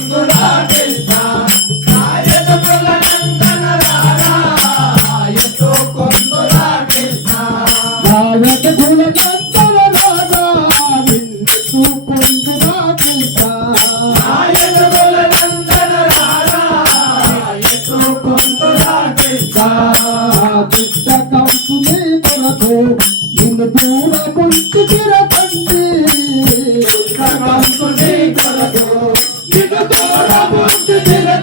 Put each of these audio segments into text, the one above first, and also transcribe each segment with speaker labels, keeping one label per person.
Speaker 1: Thank.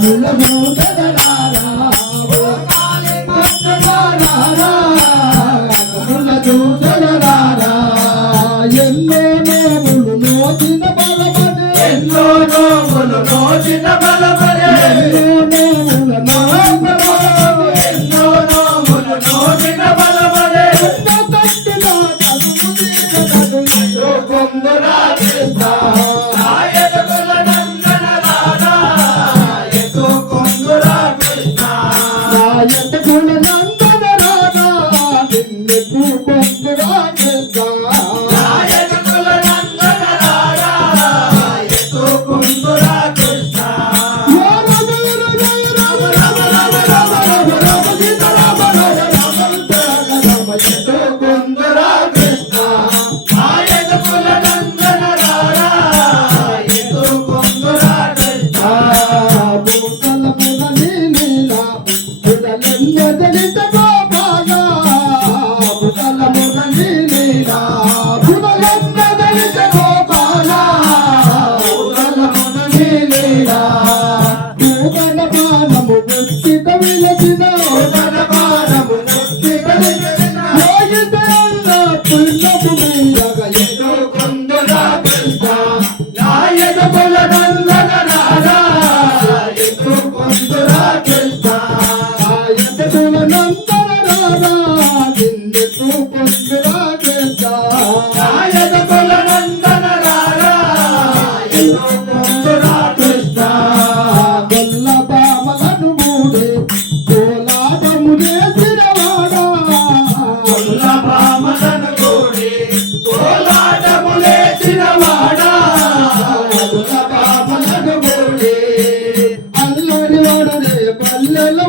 Speaker 1: మూలము
Speaker 2: ఎన్నో నోములు నోచిన బలపడి
Speaker 1: ఎన్నో నోములు నోచిన బలపడి.
Speaker 2: ఎన్నో నోముల నోపబడి
Speaker 1: ఎన్నో నోములు నోచిన బలపడి కట్టిన కొందరా
Speaker 2: చేస్తా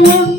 Speaker 2: one.